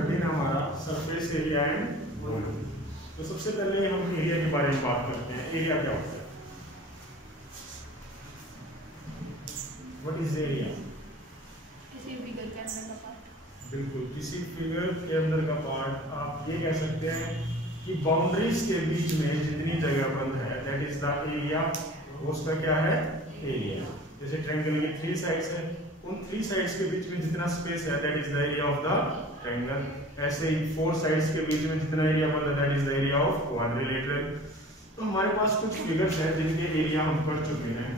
13 हमारा surface area and volume. तो सबसे पहले हम एरिया के बारे में बात करते हैं। एरिया क्या होता है? What is area? किसी फिगर के अंदर का पार्ट। बिल्कुल, किसी फिगर के अंदर का पार्ट। आप ये कह सकते हैं कि बाउंड्रीज के बीच में जितनी जगह बंद है दैट इज द एरिया। उसका क्या है? एरिया। जैसे ट्रायंगल की 3 साइड्स है, उन 3 साइड्स के बीच में जितना स्पेस है that is the area of the triangle. ऐसे ही 4 साइड्स के बीच में जितना एरिया बंद है that is the area of quadrilateral. तो हमारे पास कुछ फिगर्स हैं जिनके एरिया हम पढ़ चुके हैं।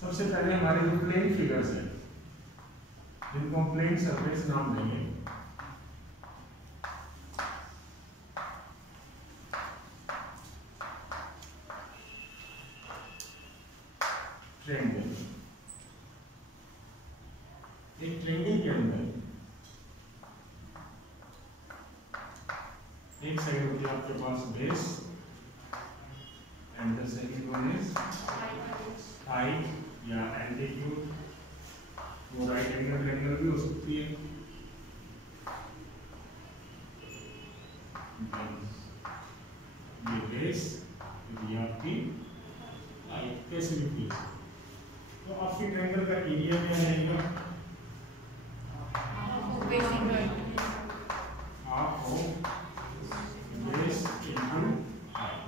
सबसे पहले हमारे जो प्लेन फिगर्स हैं जिनको हम प्लेन सरफेस नाम देंगे। ट्रायंगल, एक ट्रायंगल के अंदर एक साइड होती है आपके पास base and the second one is height या एल्टीट्यूड। वो राइट एंगल ट्रायंगल भी हो सकती है। ये बेस, ये आपकी हाइट, कैसे भी प्लीज। तो आपकी ट्रायंगल का एरिया क्या रहेगा? Half of base into height.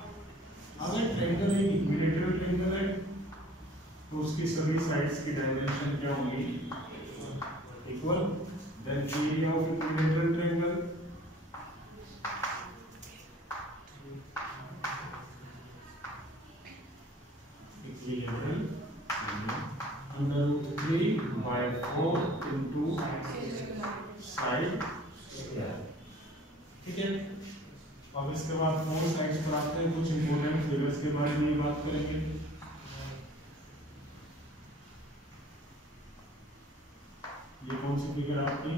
अगर ट्रायंगल एक इक्विलेटरल ट्रायंगल है तो उसकी सभी साइड्स की डायमेंशन क्या होंगी? Equal. Then area of equilateral triangle equilateral under 3/4 into side square. ठीक है। अब इसके बाद 4 साइड्स पर आते हैं। कुछ इंपॉर्टेंट फिगर्स के बारे में बात करेंगे। ये कौन सी फिगर आपकी?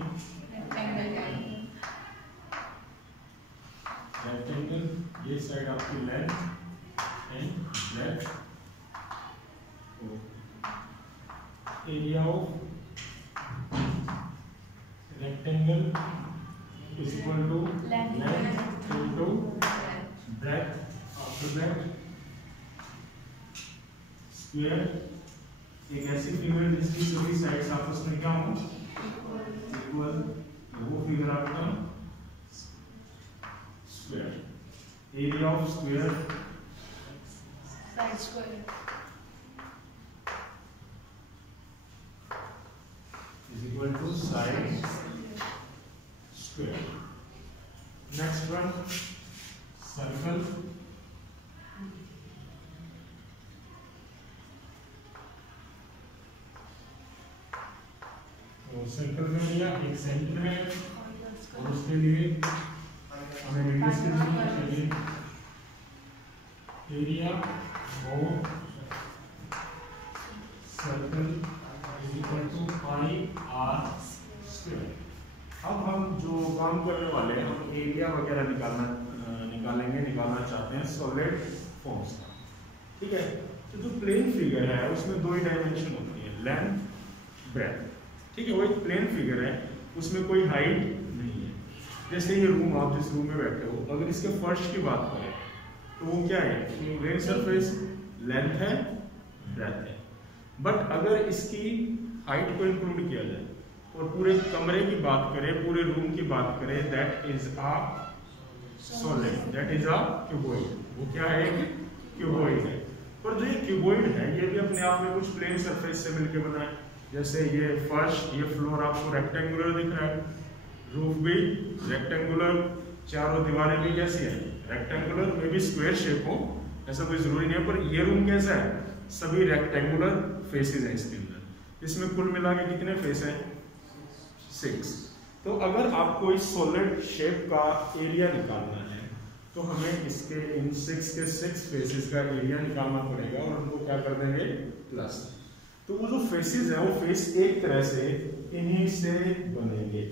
रेक्टेंगल। ये साइड आपकी length and breadth. Area of rectangle is equal to length into breadth. After that square, एक ऐसी फिगर जिसकी सभी साइड्स आपस में क्या हो? इक्वल। वो फिगर आपका square. Area of square side square is equal to side square. Next one circle. तो सर्कल में लिया एक सेंटर है और उसके लिए हमें रेडियस कितनी चाहिए? Area of circle is equal to pi r square. अब हम जो काम करने वाले हैं हम एरिया वगैरह निकालना चाहते हैं सॉलिड फॉर्म्स का। ठीक है। तो जो प्लेन फिगर है उसमें 2 ही डायमेंशन होती है, लेंथ ब्रेड्थ। ठीक है। वो एक प्लेन फिगर है, उसमें कोई हाइट नहीं है। जैसे ये रूम, आप जिस रूम में बैठे हो, अगर इसके फर्श की बात करें तो वो क्या है? प्लेन सरफेस, लेंथ है, ब्रेड्थ है। बट अगर इसकी हाइट को इंक्लूड किया जाए और पूरे कमरे की बात करें, पूरे रूम की बात करें, that is a solid, that is a cuboid. वो क्या है? एक क्यूबॉइड है। पर जो ये क्यूबॉइड है ये भी अपने आप में कुछ प्लेन सरफेस से मिलकर बना है। जैसे ये फर्श, ये फ्लोर आपको रेक्टेंगुलर दिख रहा है, रूफ भी रेक्टेंगुलर, चारों दीवारें भी कैसी है? रेक्टेंगुलर। में भी स्क्वायर शेप हो ऐसा कोई जरूरी नहीं है। पर ये रूम कैसा है? सभी रेक्टेंगुलर फेसेस हैं इसके अंदर। इसमें कुल मिला के कितने फेस हैं? 6। तो अगर आपको इस सॉलिड शेप का एरिया निकालना है तो हमें इसके इन 6 के 6 फेसेस का एरिया निकालना पड़ेगा और उनको क्या कर देंगे? प्लस। तो वो जो फेसेस है वो फेस एक तरह से इन्हीं से बनेंगे।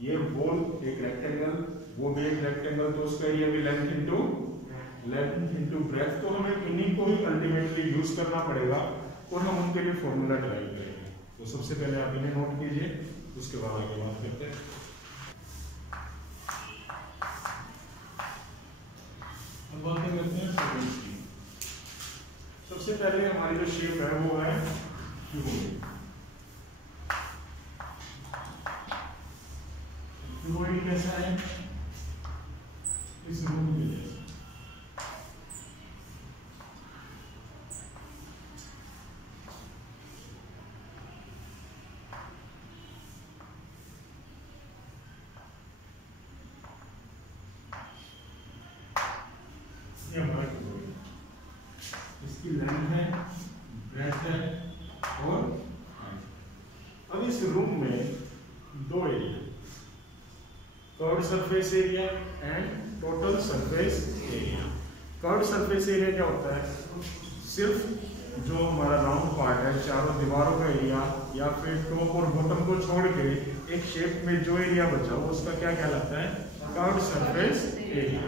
ये होल एक रेक्टेंगल, वो भी एक रेक्टेंगल, तो उसका एरिया भी लेंथ इनटू ब्रेड्थ। तो हमें इन्हीं को ही अल्टीमेटली यूज करना पड़ेगा और हम उनके लिए फॉर्मूला ड्राइव करेंगे। तो सबसे पहले आप इन्हें नोट कीजिए, उसके बाद आगे बात करते हैं। जो शेप है वो है क्यूबॉइड। क्यूबॉइड कैसा है? इस रूम के जैसा। इसकी लेंथ है, ब्रेड्थ है और हाइट। अब इस रूम में दो area, curved surface area and total surface area. Curved surface area क्या होता है? सिर्फ जो हमारा राउंड पार्ट है, चारों दीवारों का एरिया, या फिर टॉप और बॉटम को छोड़ के एक शेप में जो एरिया बचा हो उसका क्या कहलाता है? Curved surface area.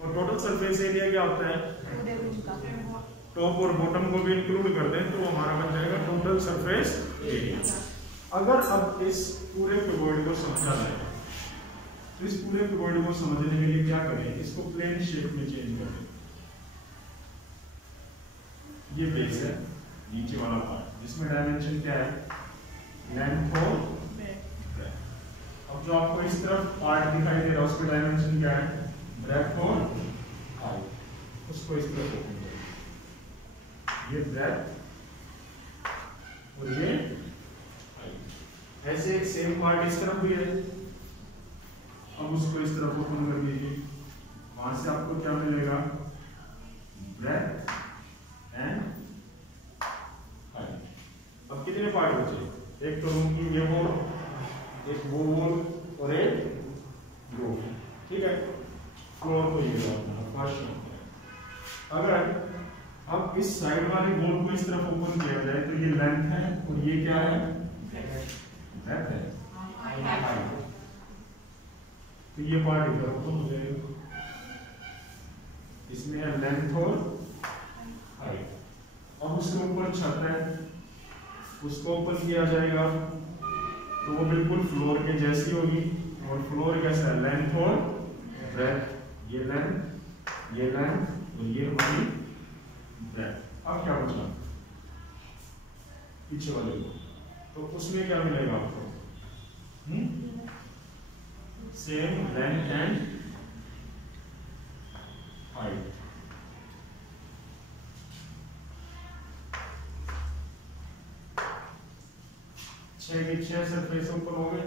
और टोटल सरफेस एरिया क्या होता है? टॉप और बॉटम को भी इंक्लूड कर दें तो हमारा बन जाएगा टोटल सरफेस एरिया। अगर अब इस पूरे क्यूबॉइड को समझा जाए तो इस पूरे क्यूबॉइड को समझने के लिए क्या करें? इसको प्लेन शेप में चेंज कर दें। ये बेस है, नीचे वाला पार्ट, जिसमें डायमेंशन क्या है? लेंथ और ब्रेड्थ। अब जो आपको इस तरफ पार्ट दिखाई दे रहा है उसका डायमेंशन क्या है? ब्रेड्थ और हाइट। उसको इस तरफ ओपन करें, ये ब्रेड्थ और ये हाइट। ऐसे एक सेम पार्ट इस तरफ भी है, अब उसको इस तरफ ओपन कर दीजिए। वहां से आपको क्या मिलेगा? Breadth and height. अब कितने पार्ट बचे? एक तो रूम की ये वॉल, एक वो वॉल और एक वो, ठीक है। फ्लोर को ये फर्श। अगर अब इस साइड वाले वॉल को इस तरफ ओपन किया जाए तो ये लेंथ है और ये क्या है? ब्रेड्थ है, हाइट। तो ये पार्ट इधर ओपन हो जाएगा, इसमें है लेंथ और हाइट। अब उसके ऊपर छत है, उसको ओपन किया जाएगा तो वो बिल्कुल फ्लोर के जैसी होगी। और फ्लोर कैसा है? लेंथ और ब्रेड्थ, ये लेंथ, ये लेंथ और ये हमारी ब्रेड्थ। अब क्या बचा? पीछे वाले को, तो उसमें क्या मिलेगा आपको? Same length and height. छह के छह सरफेस ओपन हो गए,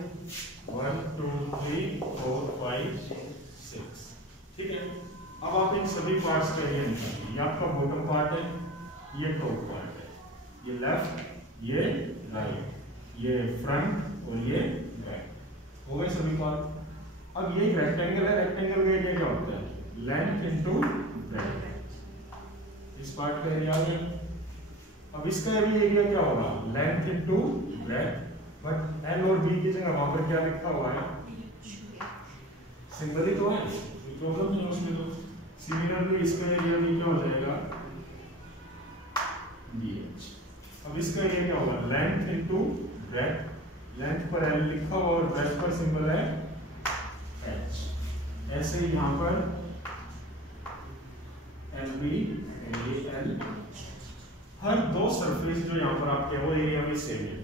1 2 3 4 5 6, ठीक है। अब आप इन सभी पार्ट्स का एरिया निकालिए। ये आपका बॉटम पार्ट है, ये टॉप पार्ट है, ये लेफ्ट, ये राइट, ये फ्रंट और ये बैक। हो गए सभी पार्ट। अब ये रेक्टेंगल है, रेक्टेंगल का एरिया क्या होता है? Length into breadth. इस पार्ट का एरिया आ गया। अब इसका भी एरिया क्या होगा? Length into breadth. But L और बी की जगह वहां पर क्या लिखा हुआ है? सिंगल ही तो है, कोई प्रॉब्लम नहीं है उसमें। तो सिमिलरली इसका एरिया भी क्या हो जाएगा? BH। अब इसका एरिया क्या होगा? Length into breadth. लेंथ पर L लिखा हुआ और ब्रेड्थ पर सिंबल है H। ऐसे ही यहाँ पर LB और ये L। हर दो सरफेस जो यहाँ पर आपके वो एरिया में सेम है।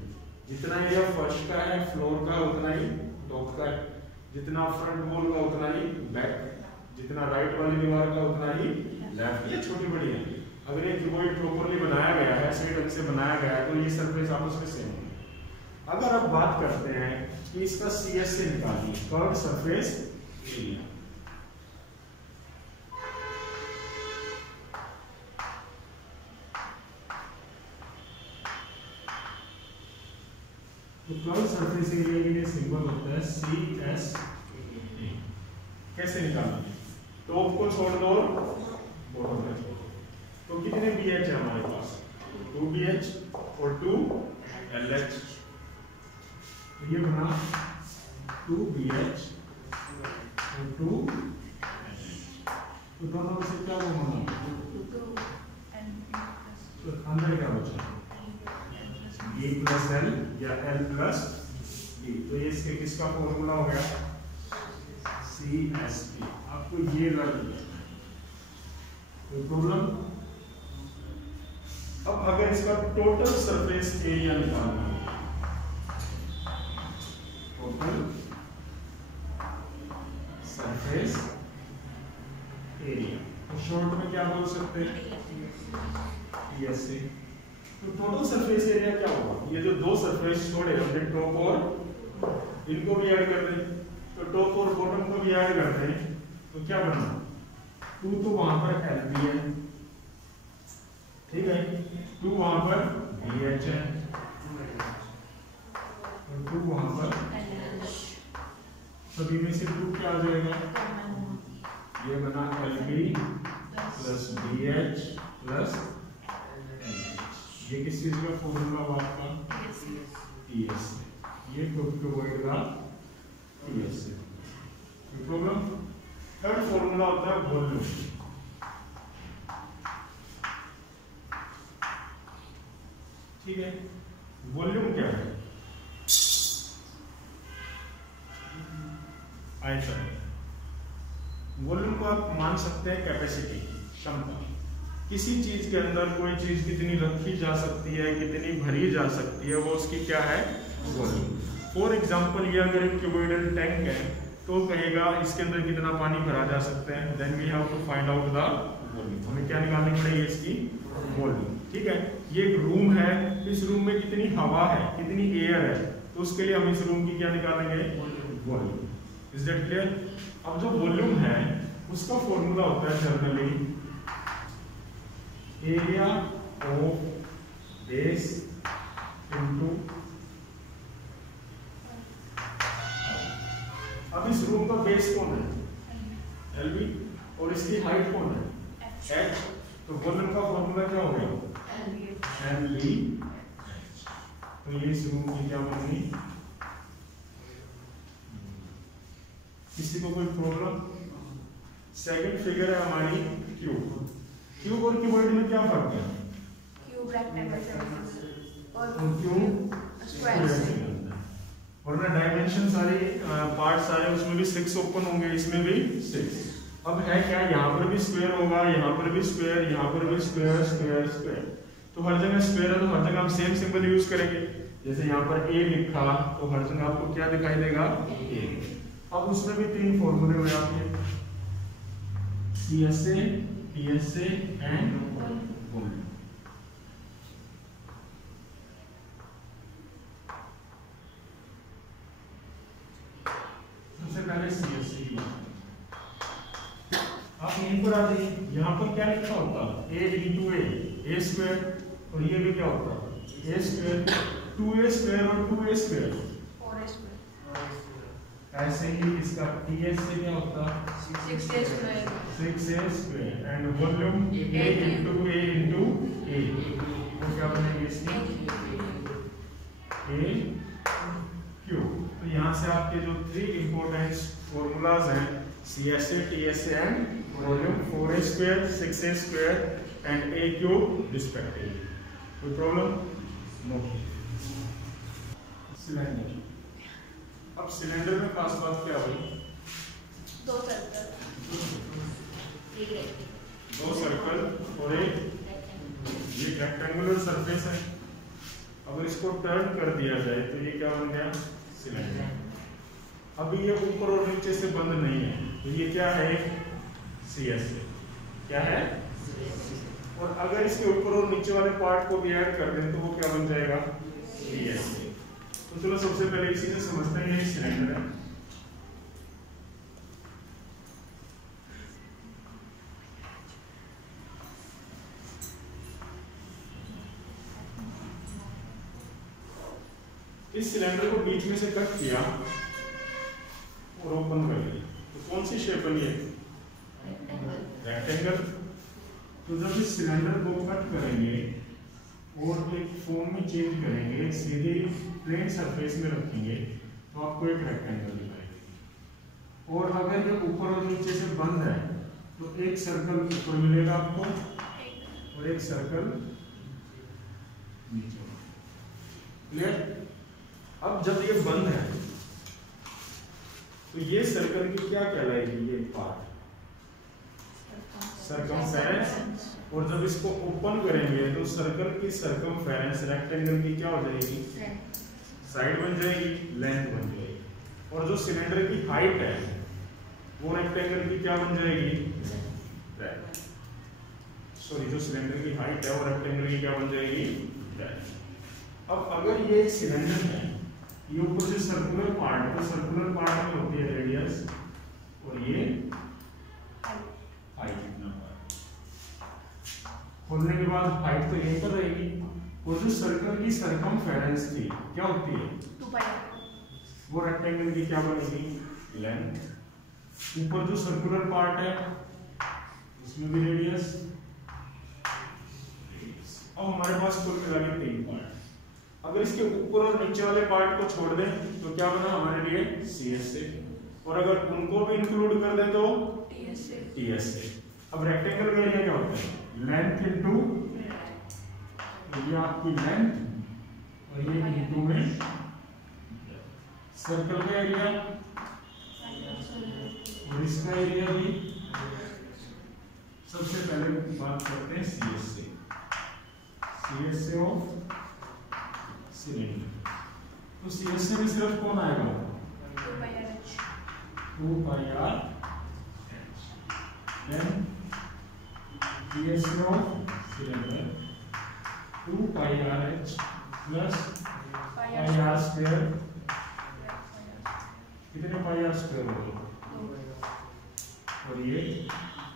जितना एरिया फर्श का है, फ्लोर का, उतना ही टॉप का है। जितना फ्रंट वॉल का उतना ही बैक, जितना राइट वाली दीवार का उतना ही लेफ्ट। ये छोटी बड़ी है। अगर ये क्यूबॉइड प्रॉपर्ली बनाया गया है, सही ढंग से बनाया गया है, तो ये सरफेस आपस में सेम है। अगर आप बात करते हैं कि इसका CS से निकालिए, कर्व्ड सरफेस एरिया। तो कर्व्ड सरफेस एरिया के लिए सिंबल होता है CS। कैसे निकालेंगे? टॉप को छोड़ दो, बॉटम को छोड़ दो। तो कितने BH है हमारे पास? 2BH और 2LH। ये बना 2BH और 2LH। तो दोनों में से क्या बना? तो अंदर क्या बचा? E प्लस L या L प्लस E। तो ये इसके किसका फॉर्मूला हो गया? CSP। आपको ये लग कोई प्रॉब्लम? अब अगर इसका टोटल सरफेस एरिया निकालना है, टोटल सरफेस एरिया, तो शॉर्ट में क्या बोल सकते हैं, टीएसए। तो टोटल सरफेस एरिया क्या होगा, ये जो दो सरफेस छोड़े हमने टॉप और इनको भी ऐड कर दें, तो टॉप और बॉटम को भी ऐड करते हैं, तो क्या बना 2 तो वहां पर एल बी है, ठीक है, 2 वहां पर बी एच है और 2 वहां पर, सभी में से 2 क्या आ जाएगा, ये बना l b plus b h plus l h. ये किस चीज का फॉर्मूला हुआ आपका, टीएस, ये क्यूबॉइड का टीएस है। प्रॉब्लम थर्ड फॉर्मूला होता है वॉल्यूम, ठीक है। वॉल्यूम क्या है, आयतन। वॉल्यूम को आप मान सकते हैं कैपेसिटी, क्षमता। किसी चीज के अंदर कोई चीज कितनी रखी जा सकती है, कितनी भरी जा सकती है, वो उसकी क्या है, वॉल्यूम। फॉर एग्जांपल ये अगर एक क्यूबॉइडल टैंक है तो कहेगा इसके अंदर कितना पानी भरा जा सकता है, then we have to find out the volume. हमें क्या निकालनी पड़ेगी, इसकी वॉल्यूम, ठीक है। ये एक रूम है, इस रूम में कितनी हवा है, कितनी एयर है, तो उसके लिए हम इस रूम की क्या निकालेंगे, वॉल्यूम। Is that clear. अब जो वॉल्यूम है उसका फॉर्मूला होता है generally area of base into, अब इस रूम का बेस कौन है, एल बी, और इसकी हाइट कौन है, एच। तो वॉल्यूम का फॉर्मूला क्या हो गया, एल बी। तो ये इस रूम की क्या बनेगी, किसी को कोई प्रॉब्लम। सेकंड फिगर है हमारी क्यूब। क्यूब और क्यूबॉइड में क्या फर्क है, क्यूब रेक्टेंगल और क्यूब स्क्वायर। वरना डायमेंशन सारे पार्ट सारे उसमें भी 6 ओपन होंगे, इसमें भी 6। अब है क्या, यहाँ पर भी स्क्वायर होगा, यहाँ पर भी स्क्वायर, यहाँ पर भी स्क्वायर, स्क्वायर, स्क्वायर। तो हर जगह स्क्वायर है तो हर जगह हम सेम सिंबल यूज करेंगे। जैसे यहाँ पर ए लिखा तो हर जगह आपको क्या दिखाई देगा, ए। अब उसमें भी 3 फॉर्मूले हुए आपके, सीएसए, टीएसए एंड वॉल्यूम। सबसे पहले सीएसए की बात, आप यहीं पर आ जाइए, यहाँ पर क्या लिखा होता है, ए इंटू ए स्क्वायर, और ये भी क्या होता है, ए स्क्वायर, 2a स्क्वायर और 2a स्क्वायर, 4a स्क्वायर। ऐसे ही इसका टीएस से क्या होता है, 6a square, 6a square and volume a into a, वो क्या बनेगी इसकी, a क्यूब। तो यहाँ से आपके जो 3 इंपॉर्टेंट फॉर्मूलाज हैं, CSA, TSA and volume, 4a square, 6a square and a cube respectively. कोई प्रॉब्लम, नो। सिलेंडर, अब सिलेंडर में खास बात क्या हुई, 2 सर्कल, एक रेक्टेंगल, 2 सर्कल और एक, ये रेक्टेंगुलर सरफेस है। अगर इसको टर्न कर दिया जाए तो ये क्या बन गया, सिलेंडर। अभी ये ऊपर और नीचे से बंद नहीं है, तो ये क्या है, सीएसए, क्या है, और अगर इसके ऊपर और नीचे वाले पार्ट को भी ऐड कर दें तो वो क्या बन जाएगा, सीएसए। तो चलो सबसे पहले इसी से समझते हैं, ये सिलेंडर है। इस सिलेंडर को बीच में से कट किया और ओपन कर लिया, तो कौन सी शेप बनी है, रेक्टेंगल। तो जब इस सिलेंडर को कट करेंगे और एक फॉर्म में चेंज करेंगे, सीधे प्लेन सरफेस में रखेंगे तो आपको एक रेक्टेंगल दिखाएगी। और अगर ये ऊपर और नीचे से बंद है तो एक सर्कल ऊपर मिलेगा आपको और एक सर्कल नीचे। क्लियर। अब जब ये बंद है तो ये सर्कल की क्या कहलाएगी, ये पार्ट सरकमफेरेंस। और जब इसको ओपन करेंगे तो सर्कल की सरकमफेरेंस रेक्टेंगल की क्या हो जाएगी? साइड बन जाएगी, लेंथ बन जाएगी। और जो सिलेंडर की हाइट है वो रेक्टेंगल की क्या बन जाएगी? सॉरी, जो सिलेंडर की हाइट है वो रेक्टेंगल की क्या बन जाएगी? अब अगर ये एक सिलेंडर है, ये ऊपर से सर्कुलर पार्ट है, तो सर्कुलर पार्ट में होती है रेडियस और ये हाइट। खोलने के बाद हाइट तो यहीं पर रहेगी, और जो सर्कल की सरकमफेरेंस थी क्या होती है? 2 पाई। वो रेक्टेंगल की क्या बनेगी? लेंथ। ऊपर जो सर्कुलर पार्ट है उसमें भी रेडियस। अब हमारे पास कुल मिला के 3 पार्ट। अगर इसके ऊपर और नीचे वाले पार्ट को छोड़ दें तो क्या बना हमारे लिए? CSA। और अगर उनको भी इंक्लूड कर दें तो TSA। अब रेक्टेंगल का एरिया क्या होता है? लेंथ इनटू, ये आपकी लेंथ और ये इनटू में सर्कल का एरिया और इसका एरिया भी। सबसे पहले बात करते हैं CSA। CSA of cylinder. तो CSA में सिर्फ कौन आएगा? 2 pi r। Then TSA of cylinder 2 pi RH plus pi r square। कितने pi r square हो गए? और ये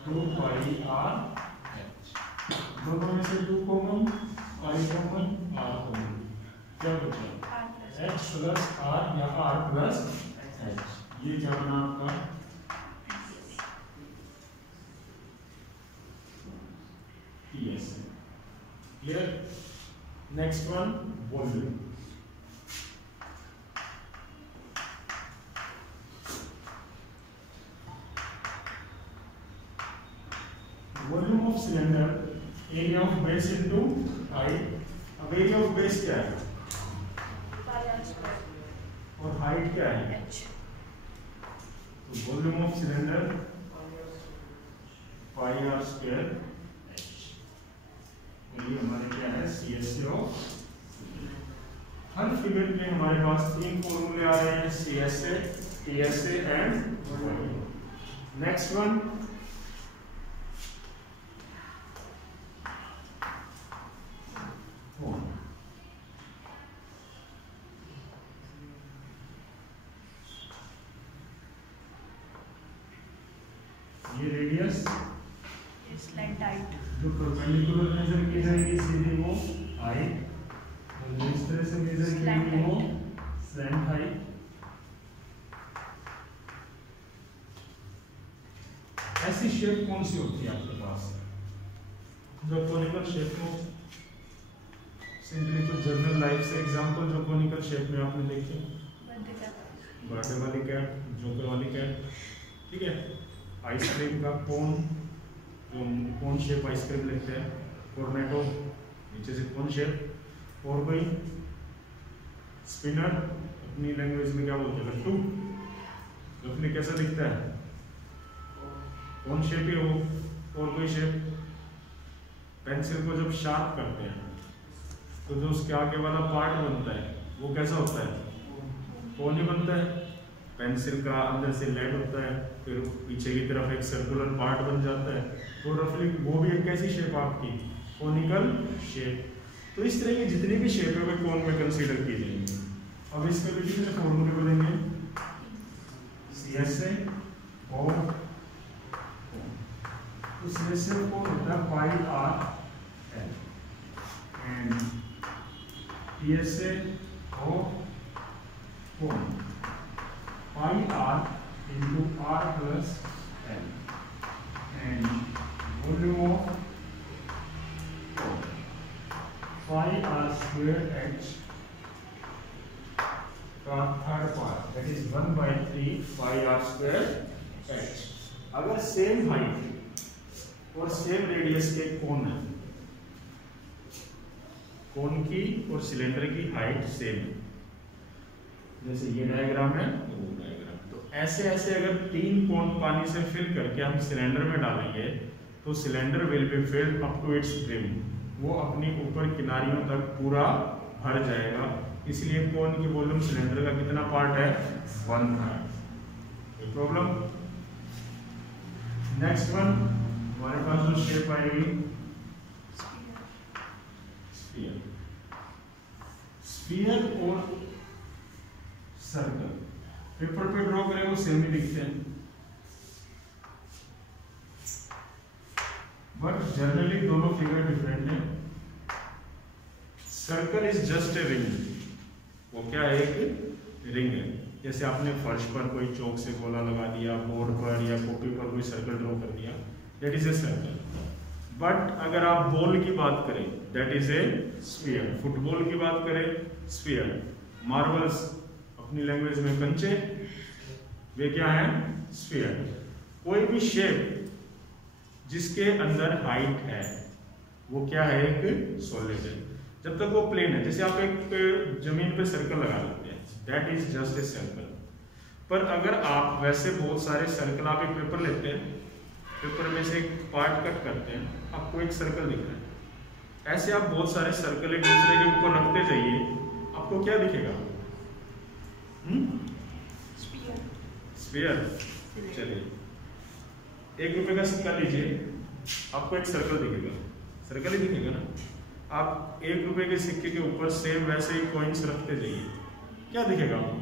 2 pi r h। दोनों में से 2 common, pi common, r common, क्या बचा? h प्लस r या r प्लस h। ये क्या बना आपका? TSA। Clear? Next one, volume। Volume of cylinder, area of base into height। अब area of base क्या है? और height क्या है? तो volume of cylinder pi r square। ये हमारे क्या है? CSA of. हर फिगर में हमारे पास 3 फॉर्मूले आ रहे हैं, CSA, TSA and volume. Next one, ये रेडियस, स्लैंट हाइट, जो परपेंडिकुलर मेजर की जाएगी सीधी वो हाइट, और जो इस तरह से मेजर की जाएगी वो स्लैंट हाइट। ऐसी शेप कौन सी होती है आपके पास जो कोनिकल शेप में? सिंपली तो जनरल लाइफ से एग्जांपल जो कोनिकल शेप में आपने देखे, बर्थडे वाली कैट, जोकर वाली कैट, ठीक है। आइसक्रीम का कोन, जो कोन शेप आइसक्रीम लिखते हैं, कोर्नेटो, नीचे से कोन शेप। और कोई स्पिनर, अपनी लैंग्वेज में क्या बोलते हैं? लट्टू। लट्टू कैसा दिखता है? कोन शेप ही हो। और कोई शेप, पेंसिल को जब शार्प करते हैं तो जो उसके आगे वाला पार्ट बनता है वो कैसा होता है? कोन ही बनता है। पेंसिल का अंदर से लेड होता है, फिर पीछे की तरफ एक सर्कुलर पार्ट बन जाता है, तो रफली वो भी एक कैसी शेप आपकी? Conical shape. तो इस तरह की जितनी भी शेप है वो कोन में कंसीडर की जाएंगी। अब इसके भी कितने फॉर्मूले बनेंगे? CSA और तो CSA को होता है पाई r एंड TSA और कोन पाई r into r plus l and volume of pi r square h का third part, that is 1/3 pi r square h। अगर सेम हाइट और सेम रेडियस के कोन है, कोन की और सिलेंडर की हाइट सेम है, जैसे ये डायग्राम है तो वो डायग्राम, तो ऐसे ऐसे अगर 3 कोन पानी से फिल करके हम सिलेंडर में डालेंगे तो cylinder will be filled up to its brim, वो अपनी ऊपर किनारियों तक पूरा भर जाएगा। इसलिए कोन की वॉल्यूम सिलेंडर का कितना पार्ट है, 1/3। कोई प्रॉब्लम? नेक्स्ट वन हमारे पास जो शेप आएगी स्फीयर। स्फीयर और सर्कल पेपर पे ड्रॉ करें वो सेम ही दिखते हैं, बट जनरली दोनों फिगर डिफरेंट है। Circle is just a ring, वो क्या है, एक रिंग है। जैसे आपने फर्श पर कोई चौक से गोला लगा दिया, बोर्ड पर या कॉपी पर कोई सर्कल ड्रॉ कर दिया, that is a circle. But अगर आप बॉल की बात करें that is a sphere, football की बात करें स्फीयर, मार्बल्स अपनी लैंग्वेज में कंचे, वे क्या है, स्फीयर। कोई भी शेप जिसके अंदर हाइट है वो क्या है, एक सॉलिड है, जब तक वो प्लेन है। जैसे आप एक जमीन पे सर्कल लगा लेते हैं, that is just a circle. पर अगर आप वैसे बहुत सारे सर्कल, आप एक पेपर लेते हैं, पेपर में से एक पार्ट कट करते हैं, आपको एक सर्कल दिख रहा है। ऐसे आप बहुत सारे सर्कल एक दूसरे के ऊपर रखते जाइए, आपको क्या दिखेगा, स्फीयर। चलिए ₹1 का सिक्का लीजिए, आपको एक सर्कल दिखेगा, सर्कल ही दिखेगा ना। आप ₹1 के सिक्के के ऊपर सेम वैसे ही कॉइन्स रखते जाइए, क्या दिखेगा आपको,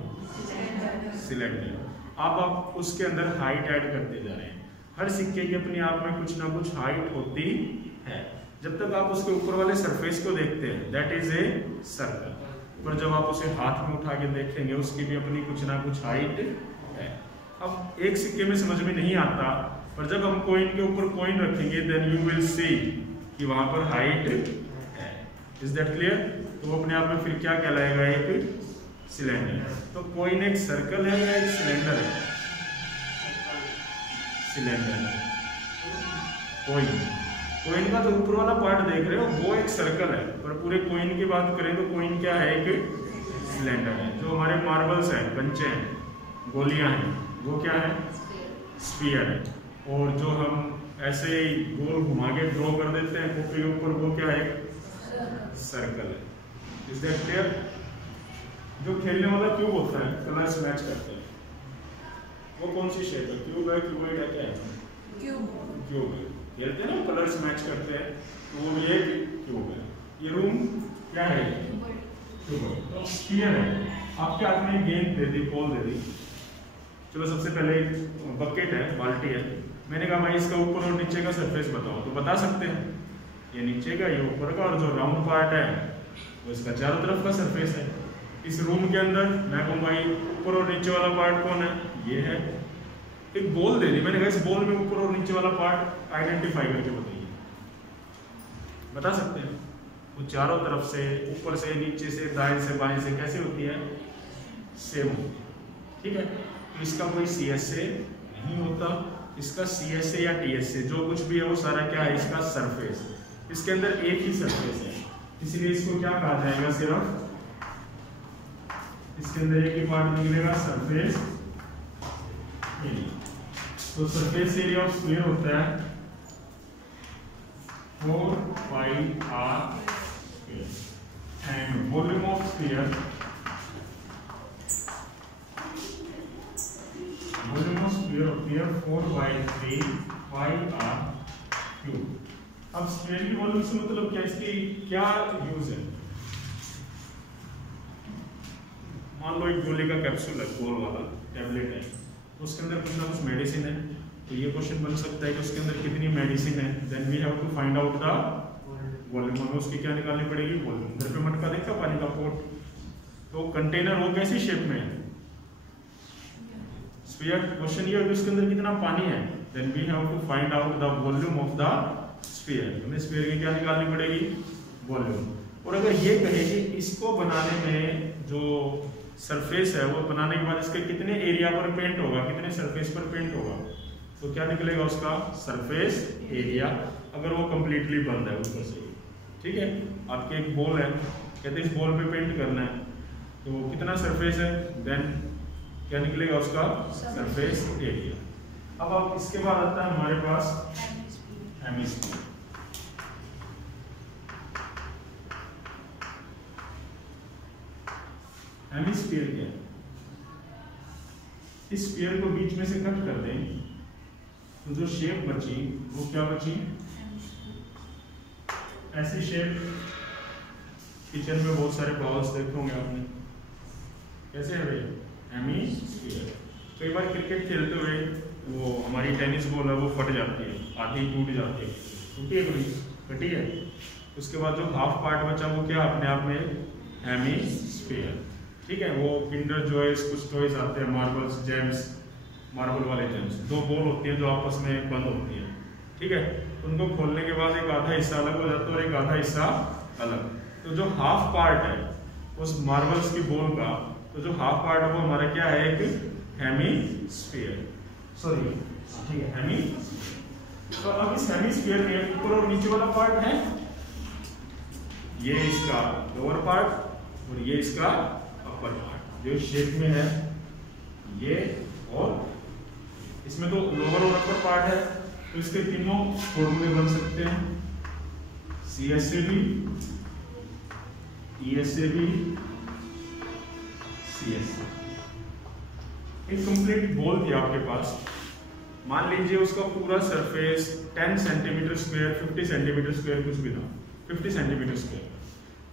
सिलेंडर। आप उसके अंदर हाइट ऐड करते जा रहे हैं। हर सिक्के की अपनी आप में कुछ ना कुछ हाइट होती है। जब तक आप उसके ऊपर वाले सरफेस को देखते हैं दैट इज ए सर्कल, पर जब आप उसे हाथ में उठा के देखेंगे उसकी भी अपनी कुछ ना कुछ हाइट है। अब एक सिक्के में समझ में नहीं आता, पर जब हम कॉइन के ऊपर कॉइन रखेंगे देन यू विल सी कि वहां पर हाइट है। Is that clear? तो वो अपने आप में फिर क्या कहलाएगा, एक सिलेंडर। तो कॉइन एक सर्कल है या एक सिलेंडर है, सिलेंडर। कॉइन का जो ऊपर वाला पार्ट देख रहे हो वो एक सर्कल है, पर पूरे कॉइन की बात करें तो कॉइन क्या है, एक सिलेंडर है। जो हमारे मार्बल्स हैं, कंचे हैं, गोलियां हैं, वो क्या है, स्फीयर है। और जो हम ऐसे ही गोल घुमा के ड्रॉ कर देते हैं कॉपी के ऊपर, वो क्या है, सर्कल है। Is that clear? जो खेलने वाला क्यूब होता है, कलर्स मैच करते हैं, वो कौन सी शेप है, क्यूब है, क्यूबॉइड है, क्या है, क्यूब है। खेलते हैं ना, कलर्स मैच करते हैं, तो वो भी एक क्यूब है। ये रूम क्या है, क्यूबॉइड। तो स्फीयर है। आपके हाथ में गेंद दे दी, बॉल दे दी, चलो सबसे पहले एक बकेट है, बाल्टी है, मैंने कहा भाई इसका ऊपर और नीचे का सरफेस बताओ, तो बता सकते हैं, ये नीचे का, ये ऊपर का, और जो राउंड पार्ट है वो इसका चारों तरफ का सरफेस है। इस रूम के अंदर मैं कहूँ भाई ऊपर और नीचे वाला पार्ट कौन है, ये है। एक बॉल दे दी, मैंने कहा इस बॉल में ऊपर और नीचे वाला पार्ट आइडेंटिफाई करके बताइए, बता सकते हैं? वो चारों तरफ से, ऊपर से, नीचे से, दाएं से, बाएं से कैसे होती है, सेम होती है। ठीक है, तो इसका कोई CSA नहीं होता, इसका CSA या TSA जो कुछ भी है वो सारा क्या है, इसका सरफेस। इसके अंदर एक ही सरफेस है, इसलिए इसको क्या कहा जाएगा, सिर्फ इसके अंदर एक ही पार्ट निकलेगा, सरफेस एरिया। तो सरफेस एरिया ऑफ स्फीयर होता है 4πr and volume of sphere, volume of sphere होती है 4/3πr क्यूब। अब स्फीयर की वॉल्यूम से मतलब क्या, इसकी क्या यूज है? मान लो एक गोली का कैप्सूल है, गोल वाला टैबलेट है, तो उसके अंदर कुछ ना कुछ मेडिसिन है, तो ये क्वेश्चन बन सकता है कि उसके अंदर कितनी मेडिसिन है। Then we have to find out the volume. हमें उसकी क्या निकालनी पड़ेगी, वॉल्यूम। घर पे मटका देखा, पानी का पोट, तो कंटेनर वो कैसी शेप में है, स्फीयर। क्वेश्चन ये है कि उसके अंदर कितना पानी है, then we have to find out the volume of the sphere. हमें स्फीयर की क्या निकालनी पड़ेगी, वॉल्यूम। और अगर ये कहे कि इसको बनाने में जो सरफेस है वो बनाने के बाद इसके कितने एरिया पर पेंट होगा, कितने सरफेस पर पेंट होगा, तो क्या निकलेगा उसका सरफेस एरिया, अगर वो कंप्लीटली बंद है ऊपर से। ठीक है, आपके एक बॉल है, कहते हैं इस बॉल पे पेंट करना है, तो कितना सरफेस है, देन क्या निकलेगा उसका सरफेस एरिया। अब आप इसके बाद आता है हमारे पास हेमिस्फीयर। हेमिस्फीयर क्या है? इस स्फीयर को बीच में से कट कर दें तो जो शेप बची वो क्या बची? ऐसी शेप किचन में बहुत सारे बाउल्स देखे होंगे आपने, कैसे है भाई? हेमिस्फीयर। कई बार क्रिकेट खेलते हुए वो हमारी टेनिस बॉल है वो फट जाती है, आधी टूट जाती है, टूटी है कभी? कटी है। उसके बाद जो हाफ पार्ट बचा वो क्या अपने आप में? हेमिस्फीयर। ठीक है, वो किंडर जॉयस कुछ टॉयज आते हैं, मार्बल्स, जेम्स, मार्बल वाले जेम्स, दो बॉल होती है जो आपस में बंद होती है। ठीक है, उनको खोलने के बाद एक आधा हिस्सा अलग हो जाता है और एक आधा हिस्सा अलग। तो जो हाफ पार्ट है उस मार्बल्स की बॉल का, तो जो हाफ पार्ट है वो हमारा क्या है? एक हेमिस्फीयर। सॉरी, ठीक है, हेमिस्फीयर। तो अब इस हेमिस्फीयर में ऊपर और नीचे वाला पार्ट है, ये इसका लोअर पार्ट और ये इसका अपर पार्ट, जो शेप में है ये, और इसमें तो लोअर और अपर पार्ट है, तो इसके तीनों फॉर्मूले बन सकते हैं, CSAB, ESAB, CSA। एक कंप्लीट बॉल थी आपके पास, मान लीजिए उसका पूरा surface 10 centimetre square, 50 centimetre square कुछ भी था, 50 सेंटीमीटर स्क्वायर,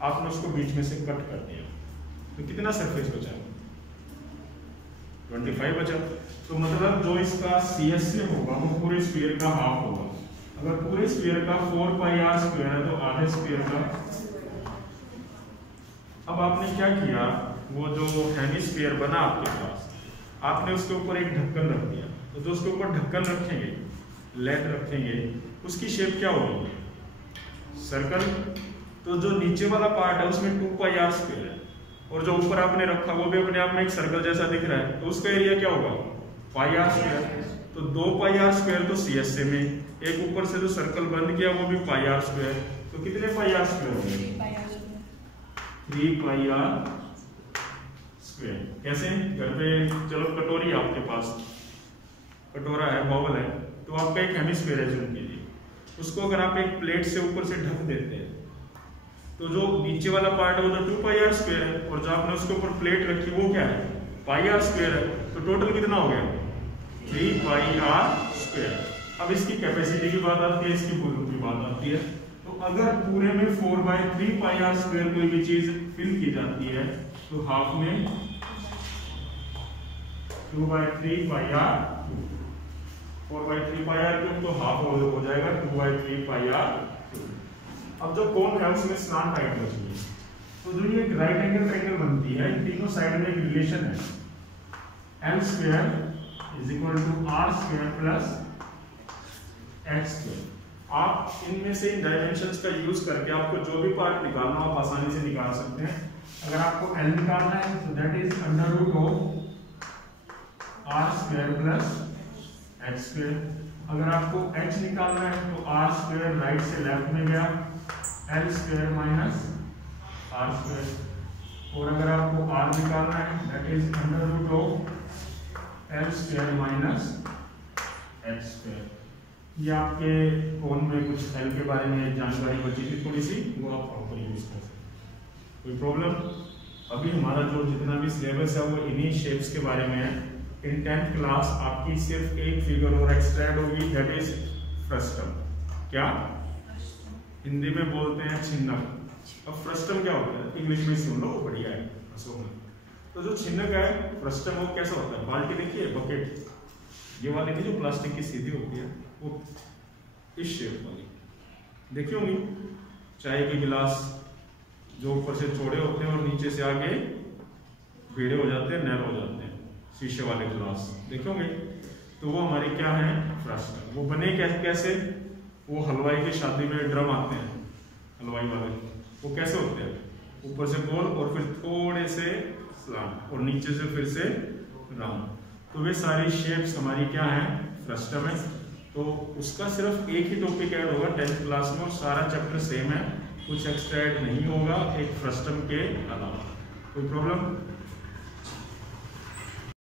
आपने उसको बीच में से कट कर दिया, तो कितना सरफेस बचा? 25 बचा। तो मतलब जो इसका CSA होगा वो पूरे स्फीयर का हाफ होगा। अगर पूरे स्फीयर का 4 पाई r स्क्वायर है तो आधे स्फीयर का। अब आपने क्या किया, वो जो हेमिस्फीयर बना आपके पास, आपने उसके ऊपर एक ढक्कन रख दिया, तो जो उसके ऊपर ढक्कन रखेंगे, लेड रखेंगे, उसकी शेप क्या होगी? सर्कल। तो जो नीचे वाला पार्ट है उसमें 2 पाई r स्क्वायर है, और जो ऊपर आपने रखा वो भी अपने आप में एक सर्कल जैसा दिख रहा है, तो उसका एरिया क्या होगा? पाई r स्क्वायर। तो 2 पाई r स्क्वायर तो CSA में, एक ऊपर से जो सर्कल बंद किया वो भी पाई r स्क्वायर, तो कितने पाई r स्क्वायर होंगे? 3 पाई r स्क्वायर। कैसे? घर पे चलो कटोरी आपके पास, कटोरा है, बाउल है, तो आपका एक हेमिस्फीयर है, चुन कीजिए उसको। अगर आप एक प्लेट से ऊपर से ढक देते हैं तो जो नीचे वाला पार्ट है वो तो 2 पाई r स्क्वायर है, और जो आपने उसके ऊपर प्लेट रखी वो क्या है? पाई r स्क्वायर है। तो टोटल कितना हो गया? 3 पाई r स्क्वायर। अब इसकी कैपेसिटी की बात आती है, इसकी वॉल्यूम की बात आती है। तो अगर पूरे में 4/3 पाई r स्क्वायर कोई भी चीज फिल की जाती है तो हाफ में 2/3 पाई r, 4/3 पाई r क्यूब, तो हाफ हो जाएगा 2/3 पाई r। अब जो कोन है उसमें स्लांट हाइट बची है, तो जो ये राइट एंगल ट्रायंगल बनती है, इन तीनों साइड में एक रिलेशन है, L square is equal to R square plus X square. आप इनमें से इन डायमेंशंस का यूज करके आपको जो भी पार्ट निकालना हो आप आसानी से निकाल सकते हैं। अगर आपको L निकालना है तो that is √of R square plus X square. अगर आपको H निकालना है तो R स्क्वायर राइट से लेफ्ट में गया, L square minus R square. और अगर आपको R निकालना है that is √of L square minus H square. ये आपके फोन में कुछ L के बारे में जानकारी बची थी थोड़ी सी, वो आप प्रॉपर यूज कर सकते हैं, कोई प्रॉब्लम? अभी हमारा जो जितना भी सिलेबस है वो इन्हीं शेप्स के बारे में है। इन 10th क्लास आपकी सिर्फ एक फिगर और एक्स्ट्रा ऐड होगी, दैट इज फ्रस्टम। क्या हिंदी में बोलते हैं छिन्नक। अब फ्रस्टम क्या होता है? इंग्लिश में सुन लो, बढ़िया है, हंसो मत। तो जो छिन्नक है फ्रस्टम वो कैसा होता है? बाल्टी देखिए, बकेट, ये वाली की जो प्लास्टिक की सीधी होती है वो इस शेप वाली देखी होंगी, चाय के गिलास जो ऊपर से चौड़े होते हैं और नीचे से आगे भिड़े हो जाते हैं, नैरो हो जाते हैं, शीशे वाले गिलास देखे होंगे। तो वो हमारे क्या है? फ्रस्टम। वो बने कैसे? वो हलवाई की शादी में ड्रम आते हैं, हलवाई वाले, वो कैसे होते हैं? ऊपर से गोल और फिर थोड़े से स्लांट और नीचे से फिर से राउंड। तो वे सारी शेप्स हमारी क्या है? फ्रस्टम है। तो उसका सिर्फ एक ही टॉपिक ऐड होगा 10th क्लास में और सारा चैप्टर सेम है, कुछ एक्स्ट्रा ऐड नहीं होगा एक फ्रस्टम के अलावा। कोई प्रॉब्लम?